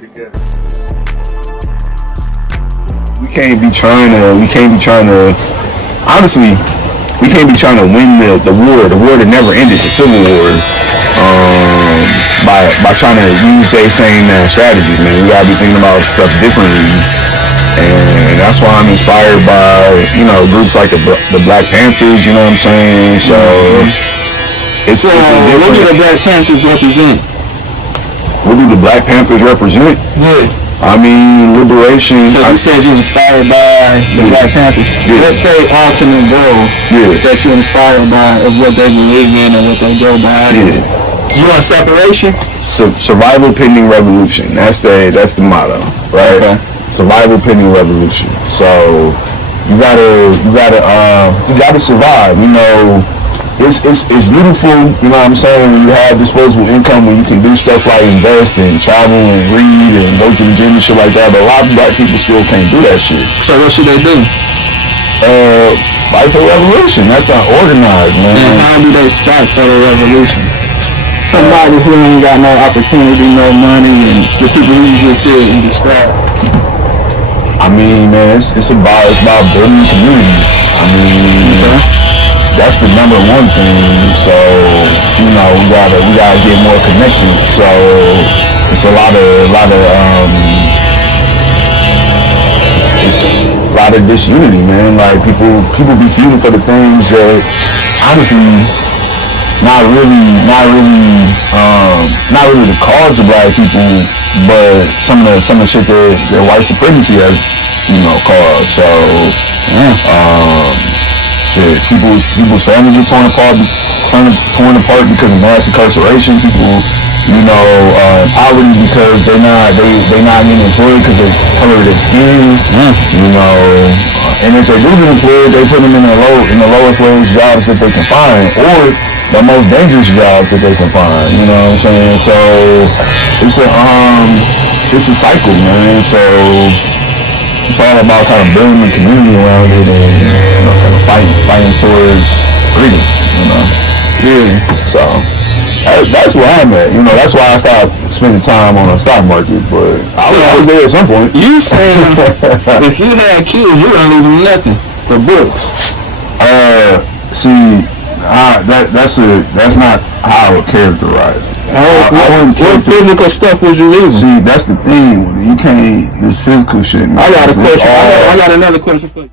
you together. We can't be trying to, honestly, we can't be trying to win the war that never ended, the Civil War, by trying to use their same strategies, man. We gotta be thinking about stuff differently. And that's why I'm inspired by, groups like the Black Panthers, you know what I'm saying? So, it's what do the Black Panthers represent? What do the Black Panthers represent? Yeah. I mean, liberation. Because you said you're inspired by the Black Panthers. Yeah. What's their ultimate goal that you're inspired by of what they believe in and what they go by? Yeah. You want separation? Survival pending revolution. That's the motto, right? Okay. Survival pending revolution. So you gotta survive. It's beautiful, you know what I'm saying, when you have disposable income, when you can do stuff like invest and travel and read and go to the gym and shit like that, but a lot of black people still can't do that shit. So what should they do? Fight for the revolution. That's not organized, man. And how do they fight for the revolution? Somebody who ain't got no opportunity, no money, and the people who you just said and described. I mean, man, it's about building community. I mean, that's the number one thing. So, we gotta get more connected. So, it's a lot of disunity, man. Like people be feuding for the things that honestly not really the cause of black people, but some of the shit that white supremacy has, caused. So shit, people's families are torn apart because of mass incarceration. People, poverty because they're not getting employed because they color their skin. And if they do get employed, they put them in the lowest wage jobs that they can find, or the most dangerous jobs that they can find. You know what I'm saying? So it's a cycle, man. So it's all about kind of building a community around it and kind of fighting towards freedom. Yeah. So that's where I'm at. That's why I stopped spending time on the stock market. But I was there at some point. You saying if you had kids, you don't leave them nothing but books? That's not how I would characterize it. What physical stuff was you leaving? See, that's the thing. You can't, this physical shit. Man, I got a question. I got another question for you.